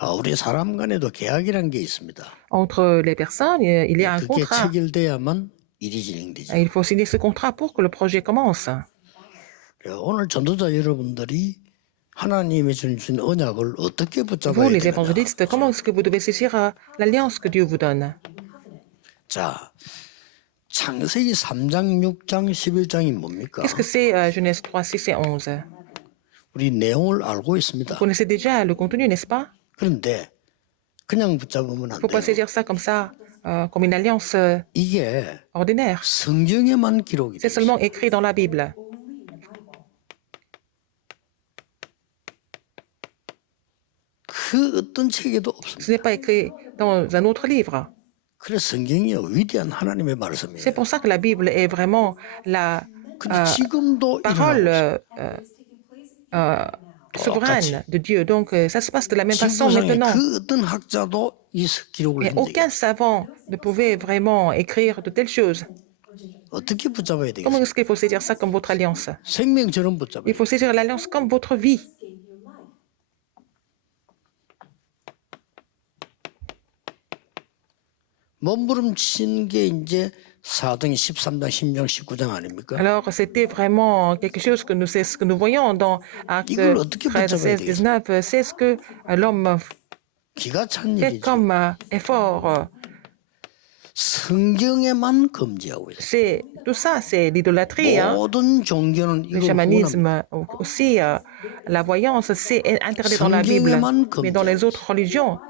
우리 사람 간에도 계약이란 게 있습니다. Entre les personnes, il y a un 그게 contrat. 체결돼야만 일이 Et 진행되죠. il faut signer ce contrat pour que le projet commence. 오늘 전도자 여러분들이 하나님이 주신 언약을 어떻게 Vous, 붙잡아야 les 되느냐. évangélistes, comment est-ce que vous devez saisir l'alliance que Dieu vous donne? 자, 창세기 3장, 6장, 11장이 뭡니까? Qu'est-ce que c'est Genèse 3, 6 et 11? 우리 내용을 알고 있습니다. Vous connaissez déjà le contenu, n'est-ce pas? 그런데 그냥 붙잡으면 Il ne 안 faut pas 돼요. saisir ça comme ça, comme une alliance 이게 ordinaire. 성경에만 기록이 C'est 돼 있어요. seulement écrit dans la Bible. 그 어떤 책에도 없습니다. Ce n'est pas écrit dans un autre livre. 그래서 성경이요 위대한 하나님의 말씀이에요. C'est pour ça que la Bible est vraiment la 근데 지금도 parole 일어나고 있어요. souveraine de Dieu. Donc, ça se passe de la même façon 지구상에 maintenant. 그 어떤 학자도 이 기록을 Et 한 적이 aucun savant ne pouvait vraiment écrire de telles choses. 어떻게 붙잡아야 Comment 되겠어요? est-ce qu'il faut saisir ça comme votre alliance? 생명처럼 붙잡아야 Il 돼요. faut saisir l'alliance comme votre vie. 몸부림친 게 이제 4등 13장 16장 19장 아닙니까? Alors, c'était vraiment quelque chose que c'est ce que nous voyons dans Actes 이걸 어떻게 13, 붙잡아야 16, 19. C'est ce que l'homme 기가 찬 fait 일이죠. comme effort. 성경에만 금지하고 있어요. C'est tout ça, c'est l'idolâtrie. Hein. 모든 종교는 Le 이걸 후원합니다. chamanisme aussi, la voyance, c'est interdit dans la Bible. Mais dans les autres religions,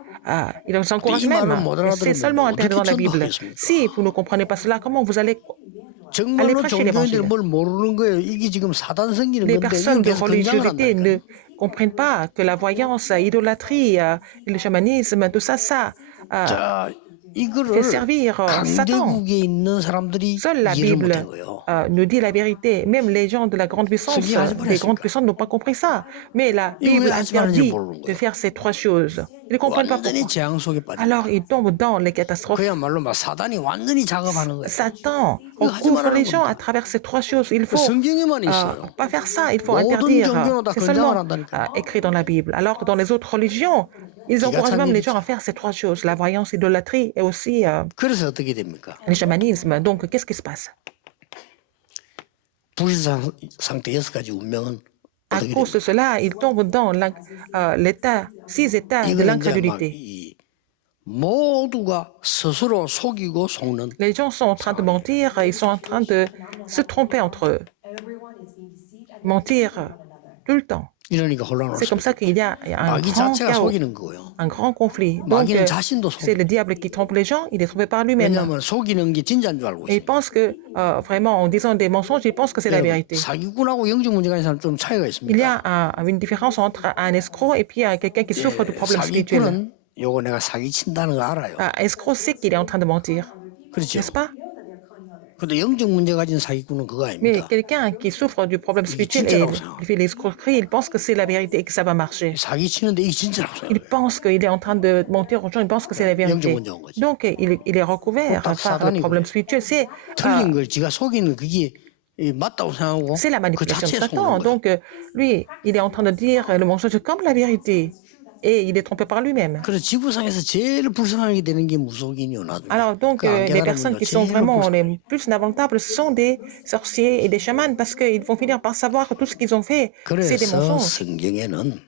ils les encouragent même. C'est seulement interdit dans la Bible. Si vous ne comprenez pas cela, comment vous allez 정말로 prêcher 종교인들이 l'évangile? 뭘 모르는 거예요. 이게 지금 사단 생기는 Les 건데 personnes de 여기서 건장을 religiosité 한다니까. ne comprennent pas que la voyance, l'idolâtrie, et le chamanisme, tout ça, 자, fait 이거를 servir Satan. 강대국에 있는 사람들이 Seule la 이해를 Bible 못한 거예요. nous dit la vérité. Même les gens de la grande puissance, les grandes puissances n'ont pas compris ça. Mais la Bible interdit de faire ces trois choses. Ils ne comprennent pas 완전히 pourquoi. 재앙 속에 빠져. Alors ils tombent dans les catastrophes. 그야말로 막 사단이 완전히 작업하는 거예요. Satan recouvre les gens à travers ces trois choses. Il faut 성경에만 있어요. pas faire ça, il faut 모든 interdire. 종교는 다 C'est 건장을 seulement 한다니까. écrit dans la Bible. Alors que dans les autres religions, ils encouragent même les gens à faire ces trois choses, la voyance, l'idolâtrie et aussi 그래서 어떻게 됩니까? le chamanisme. Donc, qu'est-ce qui se passe? 불신 상태 6가지 운명은 À 어떻게 cause 됩니까? de cela, ils tombent dans l'état, 6 états de 이거 이제 막 l'incrédulité. 이 모두가 스스로 속이고 속는 Les gens sont en train de mentir, ils sont en train de se tromper entre eux, mentir tout le temps. 이러니까 혼란을 C'est comme ça qu'il y a un 마귀 grand 자체가 chaos, 속이는 거고요. un grand conflit. Donc, 마귀는 자신도 c'est 속여. le diable qui trompe les gens, il est trompé par lui-même. 왜냐하면 속이는 게 진짜인 줄 알고 Et il 있어요. pense que, vraiment, en disant des mensonges, il pense que c'est la vérité. 사기꾼하고 영적 문제가 있는 사람 좀 차이가 Il y 있습니다. a une différence entre un escroc et puis quelqu'un qui souffre de problèmes spirituels. 사기꾼은 요거 내가 사기 친다는 거 알아요. Un escroc sait qu'il est en train de mentir, 그렇죠. n'est-ce pas? 근데 영적 문제 가진 사기꾼은 그거 Mais 아닙니다. quelqu'un qui souffre du problème spirituel et il fait l'escroquerie, il pense que c'est la vérité et que ça va marcher. 사기 치는데 이게 진짜라고 Il 생각해요. pense qu'il est en train de mentir aux gens, il pense que c'est la vérité. Donc, il est recouvert par le problème spirituel. 틀린 걸 지가 속이는 그게 맞다고 생각하고 C'est la 그 manipulation de 자체에 Satan. 속는 거예요. Donc, lui, il est en train de dire le mensonge comme la vérité. Et il est trompé par lui-même. 그래서 지구상에서 제일 불쌍하게 되는 게 무속인이요 나중에. Alors, donc, les personnes qui sont vraiment les plus lamentables, ce sont des sorciers et des chamans parce qu'ils vont finir par savoir que tout ce qu'ils ont fait, c'est des 그래서 mensonges. 성경에는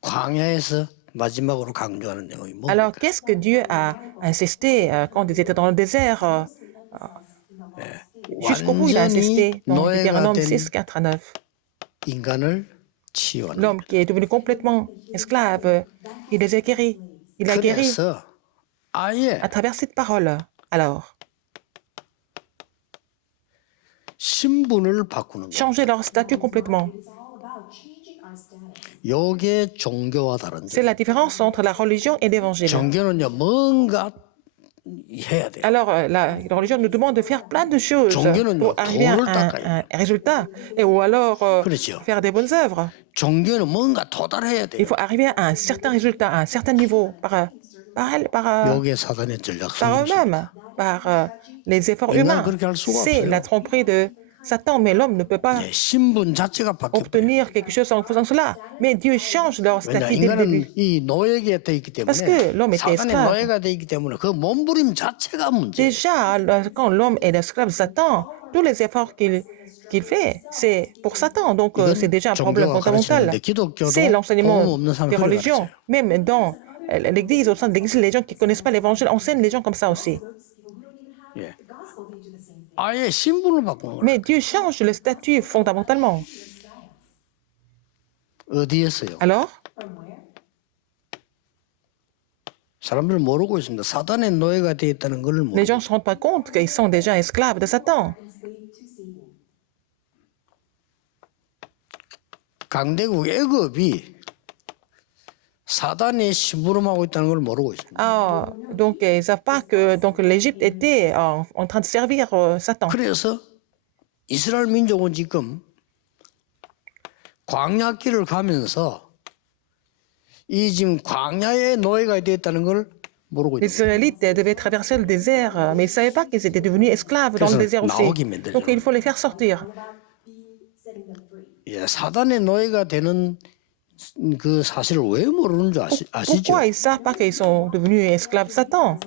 광야에서 마지막으로 강조하는 내용이 뭡니까? Alors, qu'est-ce que Dieu a insisté quand ils étaient dans le désert jusqu'au bout, il a insisté dans Deutéronome 6, 4 à 9. 인간을 치유하는 L'homme qui est devenu complètement esclave, il les a guéris. Il a guéri 그래서 아예 à travers cette parole. Alors, 신분을 바꾸는 거. changer leur statut complètement. 요게 종교와 다른 C'est 점. la différence entre la religion et l'évangile. 종교는요 뭔가 해야 돼. Alors, la religion nous demande de faire plein de choses pour arriver à un résultat. Ou alors 그렇죠. faire des bonnes œuvres. 종교는 뭔가 도달해야 돼. Il faut arriver à un certain résultat, à un certain niveau, par 요게 사단의 전략. eux-mêmes, par les efforts humains. C'est la tromperie de Satan, mais l'homme ne peut pas 예, 신분 자체가 바뀌어요. obtenir quelque chose en faisant cela. Mais Dieu change leur 왜냐 statut dès le début. 인간은 이 노예가 돼 있기 Parce que 때문에 l'homme était 사단의 esclave. 노예가 돼 있기 때문에 그 몸부림 자체가 문제예요. Déjà, quand l'homme est l'esclave de Satan, tous les efforts qu'il fait, c'est pour Satan. Donc, c'est déjà un problème fondamental. C'est l'enseignement des religions. Même dans l'Église, au sein de l'Église, les gens qui ne connaissent pas l'Évangile enseignent les gens comme ça aussi. 예. 아예 신분을 바꾸는 거예요. Mais Dieu change le statut fondamentalement. 어디에서요? Alors, 사람들 모르고 있습니다. 사단의 노예가 되어 있다는 걸 모르고. les gens ne se rendent pas compte qu'ils sont déjà esclaves de Satan. 강대국 애굽이 사단의 심부름하고 있다는 걸 모르고 있습니다. Ah, donc, ils ne savent pas que donc, l'Égypte était en train de servir Satan. 그래서 이스라엘 민족은 지금 광야길을 가면서 이 지금 광야의 노예가 되었다는 걸 모르고 Les 있습니다. Israélites devaient traverser le désert, mais ils ne savaient pas qu'ils étaient devenus esclaves dans le désert aussi. Donc, il faut les faire sortir. 예, 사단의 노예가 되는 그 사실을 왜 모르는 줄 아시죠? Pourquoi ils ne savent pas qu'ils sont devenus esclaves de Satan?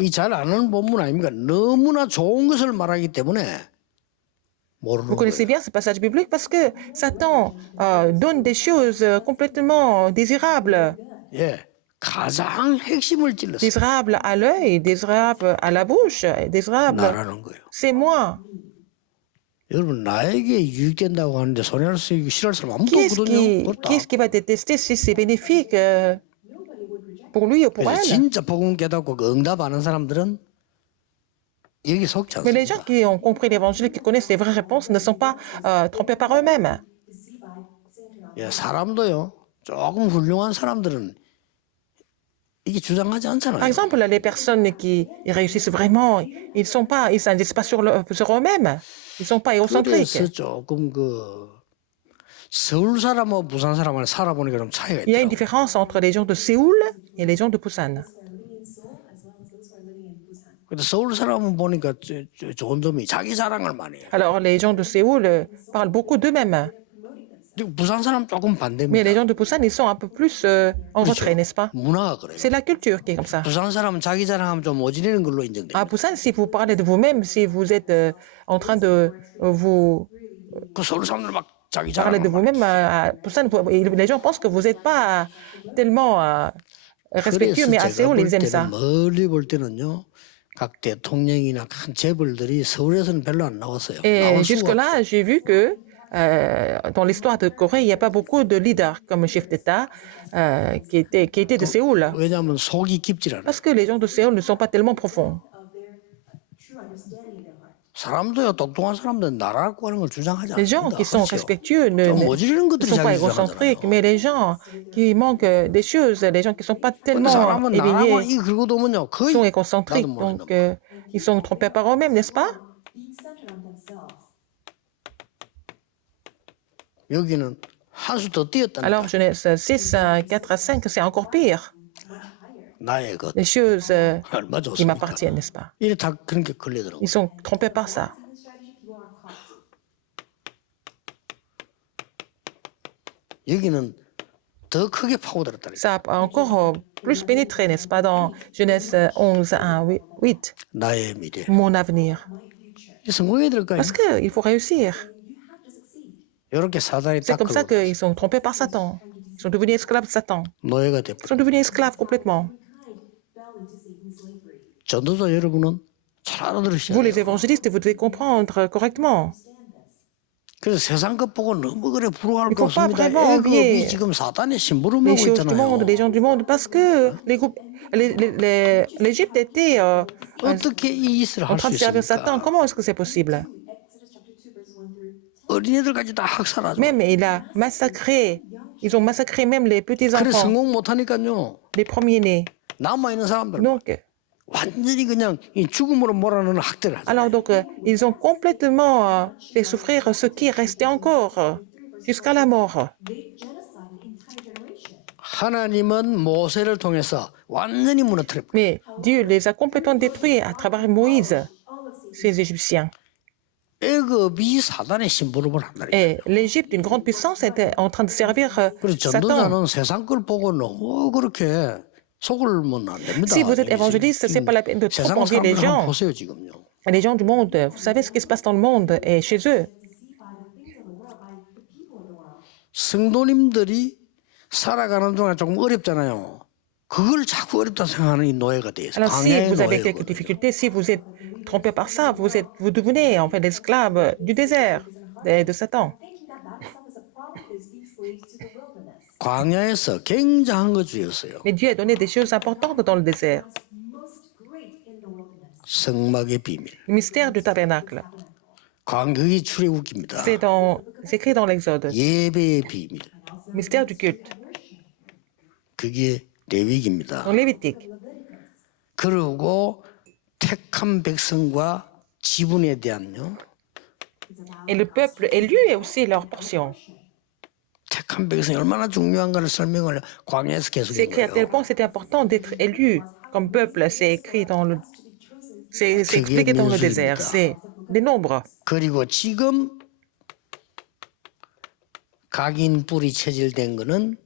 이 잘 아는 본문 아닙니까? 너무나 좋은 것을 말하기 때문에 모르는 Vous connaissez 거예요. bien ce passage biblique parce que Satan donne des choses complètement désirables. 예, 가장 핵심을 찔렀어요. Désirables à l'œil, désirables à la bouche, désirables. 나라는 거예요. C'est moi. 여러분 나에게 유익된다고 하는데 손해를 쓰기 싫어할 사람 아무도 Qui est-ce 없거든요. 그렇다. qui, est-ce qui va détester si c'est bénéfique pour lui ou pour 그래서 elle? 진짜 복음 깨닫고 그 응답하는 사람들은 여기 속지 Mais les gens 않습니다. qui ont compris l'évangile, qui connaissent les vraies réponses, ne sont pas trompés par eux-mêmes. 예, 사람도요. 조금 훌륭한 사람들은 이게 주장하지 Par 않잖아요. exemple, les personnes qui réussissent vraiment, ils n'indiquent pas sur eux-mêmes. Ils ne sont pas égocentriques. 그래서 조금 그 서울 사람하고 부산 사람하고 살아보니까 좀 차이가 Il y a une 있더라고요. différence entre les gens de Séoul et les gens de Busan. 근데 서울 사람은 보니까 좋은 점이 자기 자랑을 많이 해요. Alors, les gens de Séoul parlent beaucoup d'eux-mêmes. 근데 부산 사람 조금 Mais 반대입니다. les gens de Busan, ils sont un peu plus en retrait, n'est-ce pas? 문화가 그래요. C'est la culture qui est comme ça. 부산 사람은 자기 자랑하면 좀 오지르는 걸로 À 인정돼요. Busan, si vous parlez de vous-même, si vous êtes en train de vous 그 서울 사람들 막 자기 parler de 자랑을 많이 vous-même à Busan, les gens pensent que vous n'êtes pas tellement respectueux, mais à 그래서 제가 Séoul, 볼 ils aiment ça. 때는 멀리 볼 때는요. 각 대통령이나 큰 재벌들이 서울에서는 별로 안 나왔어요. Et 나올 수가 jusque-là, j'ai vu que dans l'histoire de Corée, il n'y a pas beaucoup de leaders comme chef d'État qui étaient de Séoul. 왜냐하면 속이 깊질 않아요. Parce que les gens de Séoul ne sont pas tellement profonds. 사람도요 똑똑한 사람들은 나라라고 하는 걸 주장하지 Les gens 않습니다. qui sont 그렇죠? respectueux ne 좀 오지르는 것들이 sont pas 자기 égocentriques, 주장하잖아요. mais les gens qui manquent des choses, les gens qui ne sont pas 근데 tellement 사람은 나라만 éveillés, 이 긁고 도면요 거의 sont 나도 égocentriques. 모르는 Donc, 거. ils sont trompés par eux-mêmes, n'est-ce pas? 여기는 한 수 더 뛰었다는 Alors, Genèse 6, 4 à 5, c'est encore pire. 나의 것 Les choses 얼마 qui 좋습니까? m'appartiennent, n'est-ce pas? 이래 다 그런 게 걸리더라고. Ils sont trompés par ça. 여기는 더 크게 파고들었다니까. Ça a encore plus pénétré, n'est-ce pas, dans Genèse 11, 1, 8, 나의 미래. mon avenir. 성공해야 될 거 아니야? Parce qu'il faut réussir. 이렇게 사단이 C'est 딱 comme ça 그거 qu'ils sont trompés par Satan. Ils sont devenus esclaves de Satan. 노예가 Ils 돼버려. sont devenus esclaves complètement. 전도자 여러분은 잘 알아들으셔야 Vous, les 돼요. évangélistes, vous devez comprendre correctement. 그래서 세상 것 보고 너무 그래 부러워할 Il 거 faut pas 없습니다. vraiment 애굽이 envier 지금 사단의 Les 심부름하고 choses du 있잖아요. monde, les gens du monde, parce que l'Égypte était 어떻게 이 짓을 en 할 train 수 de servir Satan. 있습니까? Comment est-ce que c'est possible? 어린애들까지 다 학살하죠. Même ils ont massacré même les 그래 petits-enfants, 성공 못하니까요. les premiers-nés. 남아있는 사람들 Donc, 완전히 그냥 이 죽음으로 몰아넣는 학대를 하죠. alors donc, ils ont complètement fait souffrir ce qui restait encore jusqu'à la mort. 하나님은 모세를 통해서 완전히 무너뜨려. Mais Dieu les a complètement détruits à travers Moïse, ces Égyptiens. 애굽이 사단의 심부름을 한다. Et l'Égypte, une grande puissance, était en train de servir 그래서 Satan. 전도자는 세상 걸 보고 너무 그렇게 속을면 안 됩니다. Si vous êtes évangéliste, c'est pas la peine de trop 세상 envier les 사람들 한번 gens. 보세요 지금요. Les gens du monde, vous savez ce qui se passe dans le monde et chez eux. 성도님들이 살아가는 동안 조금 어렵잖아요. 그걸 자꾸 어렵다 생각하는 이 노예가 돼 있어요. Alors si 광야의 vous avez quelques 노예거든요. difficultés, si vous êtes trompé par ça, vous devenez en fait l'esclave du désert de Satan. 광야에서 굉장한 거 주었어요. Mais Dieu a donné des choses importantes dans le désert. 성막의 비밀. Le mystère du tabernacle. 그게 출애굽기입니다. C'est écrit dans l'Exode. 예배의 비밀. Le mystère du culte. 그게 레위기입니다. Dans Lévitique. 그리고 택한 백성과 지분에 대한요. Et le peuple élu est aussi leur portion. 택한 백성이 얼마나 중요한가를 설명을 광야에서 계속 C'est écrit à tel 해요. point que c'était important d'être élu comme peuple. C'est écrit dans le... C'est expliqué dans le désert. C'est des nombres. 그리고 지금 각인 뿔이 체질된 거는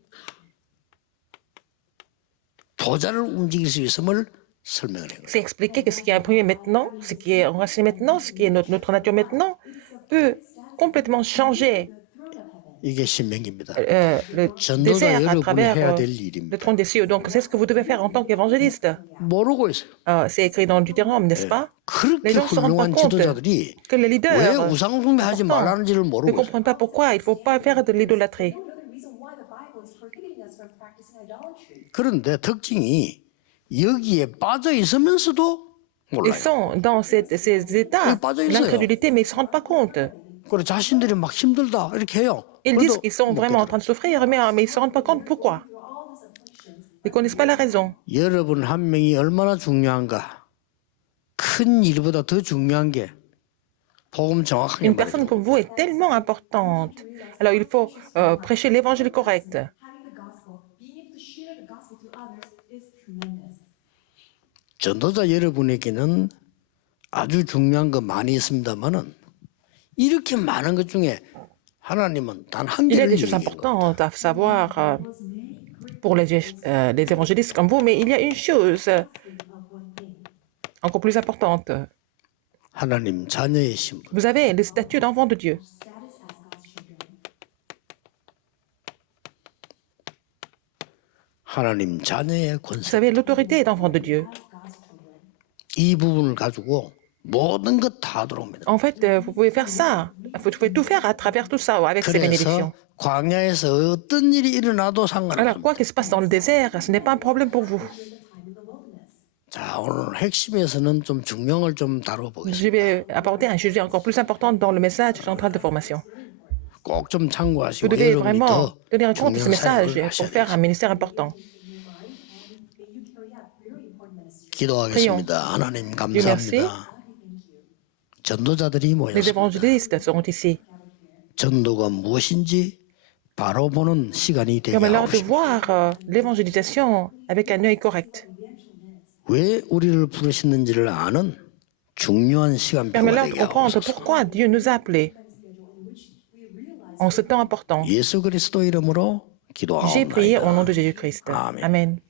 보좌를 움직일 수 있음을 설명을 해요. C'est expliqué que ce qui est imprimé maintenant, ce qui est enraciné maintenant, ce qui est notre nature maintenant, peut complètement changer 이게 신명기입니다. le 전도자 désert à 여러분이 travers 해야 될 le 일입니다. trône des cieux. Donc, c'est ce que vous devez faire en tant qu'évangéliste. 모르고 있어요. C'est écrit dans le Deutéronome, n'est-ce pas? 그렇게 Les gens ne se rendent pas 훌륭한 compte 지도자들이 que les 왜 leaders 우상숭배하지 말라는지를 ne 모르고 있어요. comprennent pas pourquoi il ne faut pas faire de l'idolâtrie. 그런데 특징이 여기에 빠져 있으면서도 Ils 몰라요. sont dans ces états Oui, pas de d'incrédulité, mais ils ne se rendent pas compte. 그리고 자신들이 막 힘들다 이렇게 해요. Ils disent 그래도 qu'ils sont 못 vraiment en 깨달아요. train de souffrir, mais ils ne se rendent pas compte pourquoi. Ils ne connaissent pas la raison. 여러분 한 명이 얼마나 중요한가. 큰 일보다 더 중요한 게 복음 정확하게 Une 말해요. personne comme vous est tellement importante. Alors, il faut prêcher l'évangile correct. 전도자 여러분에게는 아주 중요한 거 많이 있습니다만은 이렇게 많은 것 중에 하나님은 단 한 Il y a 개를 des choses 얘기한 거예요. importantes à savoir pour les évangélistes comme vous, mais il y a une chose encore plus importante. 하나님 자녀의 신분. Vous avez le statut d'enfant de Dieu. 하나님 자녀의 Vous 권세. avez l'autorité d'enfant de Dieu. 이 부분을 가지고 모든 것 다 들어옵니다. En fait, vous pouvez faire ça. Vous pouvez tout faire à travers tout ça avec ces 그래서 bénédictions. 광야에서 어떤 일이 일어나도 Alors, 상관없습니다. quoi qu'il se passe dans le désert, ce n'est pas un problème pour vous. 자, 오늘 핵심에서는 좀 중요한 좀 다뤄보겠습니다. Je vais apporter un sujet encore plus important dans le message central de formation. 꼭 좀 Vous 참고하시고 devez 여러분이 vraiment 더 tenir compte de ce 중요한 message 사역을 pour 하셔야 faire un 돼요. ministère important. 기도하겠습니다. 하나님 Dieu merci. 감사합니다. 전도자들이 Les 모였습니다. évangélistes seront ici. 전도가 무엇인지 바로 보는 시간이 되게 Permets-leur de 하옵시고 voir l'évangélisation avec un œil correct. 왜 우리를 부르시는지를 아는 중요한 시간표가 Permets-leur de 되게 comprendre 하옵소서. pourquoi Dieu nous a appelés en ce temps important. 예수 그리스도 이름으로 J'ai prié au nom 기도하옵나이다. de Jésus-Christ. Amen. Amen.